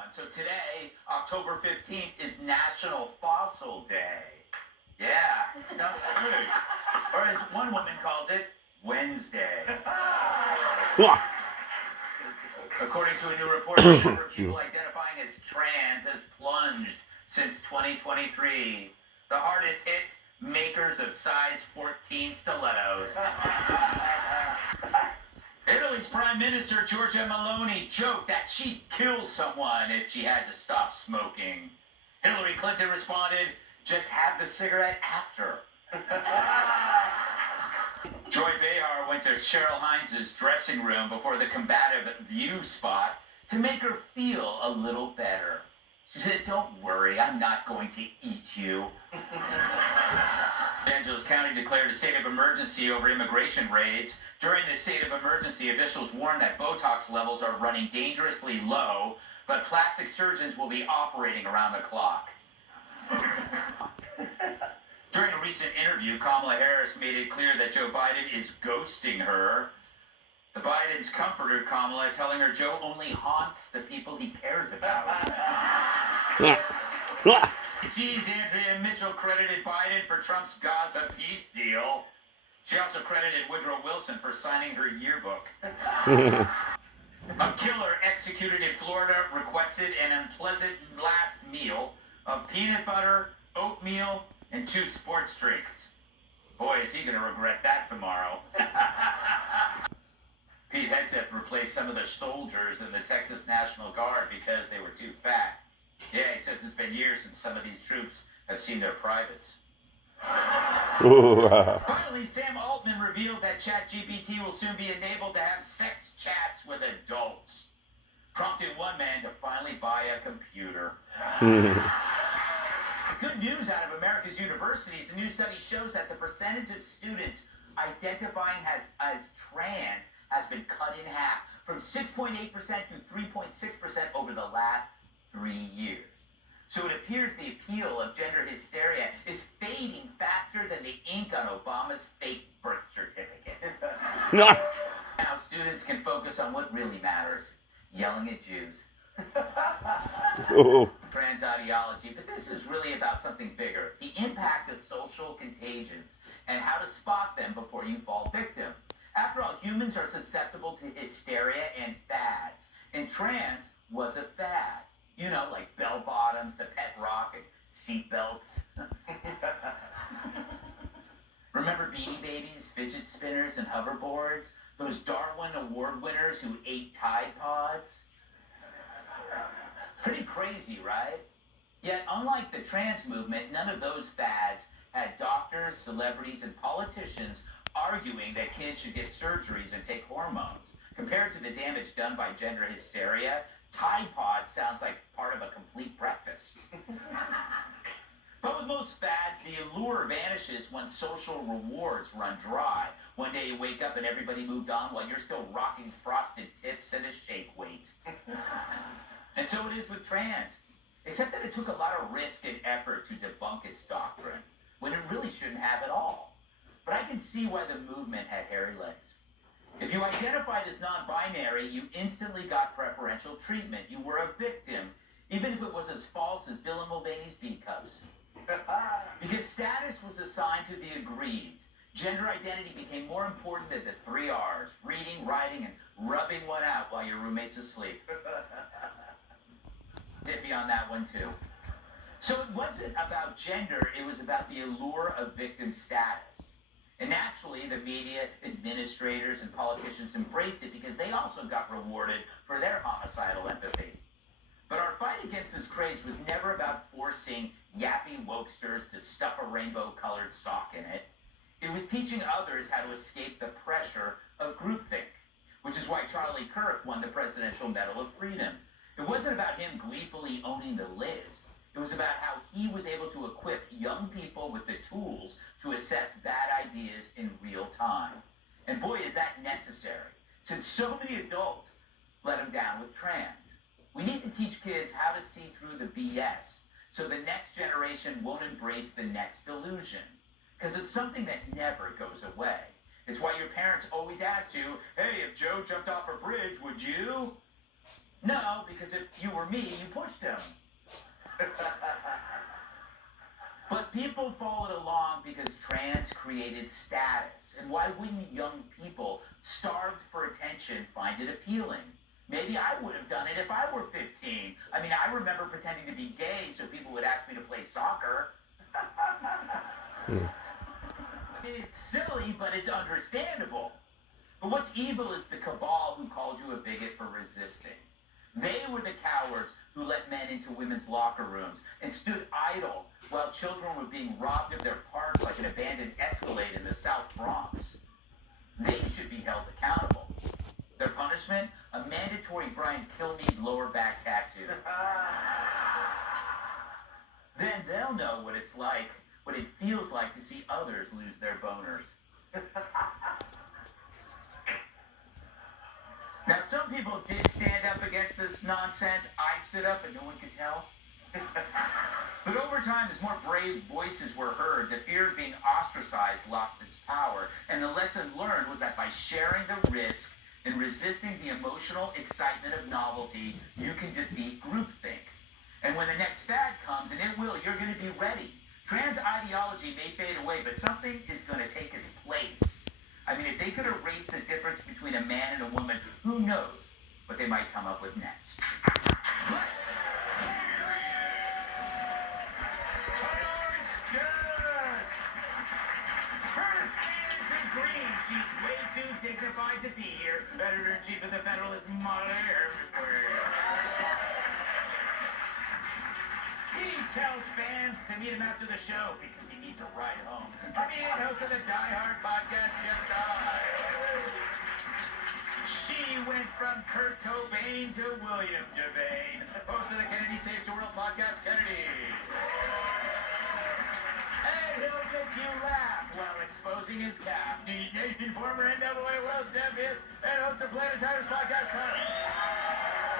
everyone. So today, October 15th, is National Fossil Day. Yeah, not good. Or as one woman calls it, Wednesday. According to a new report, the number of people identifying as trans has plunged since 2023. The hardest hit, makers of size 14 stilettos. Italy's Prime Minister Giorgia Meloni joked that she'd kill someone if she had to stop smoking. Hillary Clinton responded, just have the cigarette after. Joy Behar went to Cheryl Hines' dressing room before the combative View spot to make her feel a little better. She said, don't worry, I'm not going to eat you. Los Angeles County declared a state of emergency over immigration raids. During this state of emergency, officials warned that Botox levels are running dangerously low, but plastic surgeons will be operating around the clock. During a recent interview, Kamala Harris made it clear that Joe Biden is ghosting her. The Bidens comforted Kamala, telling her Joe only haunts the people he cares about. CNBC's Andrea Mitchell credited Biden for Trump's Gaza peace deal. She also credited Woodrow Wilson for signing her yearbook. A killer executed in Florida requested an unpleasant last meal of peanut butter, oatmeal, and 2 sports drinks. Boy, is he going to regret that tomorrow. Pete Hegseth replaced some of the soldiers in the Texas National Guard because they were too fat. Yeah, he says it's been years since some of these troops have seen their privates. Finally, Sam Altman revealed that ChatGPT will soon be enabled to have sex chats with adults, prompting one man to finally buy a computer. Good news out of America's universities. A new study shows that the percentage of students identifying as trans has been cut in half, from 6.8% to 3.6% over the last 3 years. So it appears the appeal of gender hysteria is fading faster than the ink on Obama's fake birth certificate. Now students can focus on what really matters, yelling at Jews. Trans ideology, but this is really about something bigger, the impact of social contagions and how to spot them before you fall victim. After all, humans are susceptible to hysteria and fads, and trans was a fad. You know, like bell bottoms, the pet rock, and seat belts. Remember Beanie Babies, fidget spinners, and hoverboards? Those Darwin Award winners who ate Tide Pods? Pretty crazy, right? Yet, unlike the trans movement, none of those fads had doctors, celebrities, and politicians arguing that kids should get surgeries and take hormones. Compared to the damage done by gender hysteria, Tide Pod sounds like part of a complete breakfast. But with most fads, the allure vanishes when social rewards run dry. One day you wake up and everybody moved on while you're still rocking frosted tips and a shake weight. And so it is with trans, except that it took a lot of risk and effort to debunk its doctrine, when it really shouldn't have at all. But I can see why the movement had hairy legs. If you identified as non-binary, you instantly got preferential treatment. You were a victim, even if it was as false as Dylan Mulvaney's B-cups. Because status was assigned to the aggrieved. Gender identity became more important than the 3 R's, reading, writing, and rubbing one out while your roommate's asleep. Iffy on that one, too. So it wasn't about gender, it was about the allure of victim status. And naturally, the media, administrators, and politicians embraced it because they also got rewarded for their homicidal empathy. But our fight against this craze was never about forcing yappy wokesters to stuff a rainbow-colored sock in it. It was teaching others how to escape the pressure of groupthink, which is why Charlie Kirk won the Presidential Medal of Freedom. It wasn't about him gleefully owning the libs. It was about how he was able to equip young people with the tools to assess bad ideas in real time. And boy, is that necessary, since so many adults let him down with trans. We need to teach kids how to see through the BS so the next generation won't embrace the next delusion. Because it's something that never goes away. It's why your parents always asked you, hey, if Joe jumped off a bridge, would you? No, because if you were me, you pushed him. But people followed along because trans created status. And why wouldn't young people, starved for attention, find it appealing? Maybe I would have done it if I were 15. I mean, I remember pretending to be gay so people would ask me to play soccer. It's silly, but it's understandable. But what's evil is the cabal who called you a bigot for resisting. They were the cowards who let men into women's locker rooms and stood idle while children were being robbed of their parts like an abandoned Escalade in the South Bronx. They should be held accountable. Their punishment? A mandatory Brian Kilmeade lower back tattoo. Then they'll know what it's like, what it feels like to see others lose their boners. Now, some people did stand up against this nonsense. I stood up and no one could tell. But over time, as more brave voices were heard, the fear of being ostracized lost its power. And the lesson learned was that by sharing the risk and resisting the emotional excitement of novelty, you can defeat groupthink. And when the next fad comes, and it will, you're going to be ready. Trans ideology may fade away, but something is going to take its place. I mean, if they could erase the difference between a man and a woman, who knows what they might come up with next. She's way too dignified to be here. Editor-in-Chief of the Federalist Monitor everywhere. He tells fans to meet him after the show because he needs a ride home. Comedian host of the Die Hard podcast just died. She went from Kurt Cobain to William Devane. Host of the Kennedy Saves the World podcast, Kennedy. And he'll make you laugh while exposing his calf. Former NWA World Champion and host of Planet Tires podcast,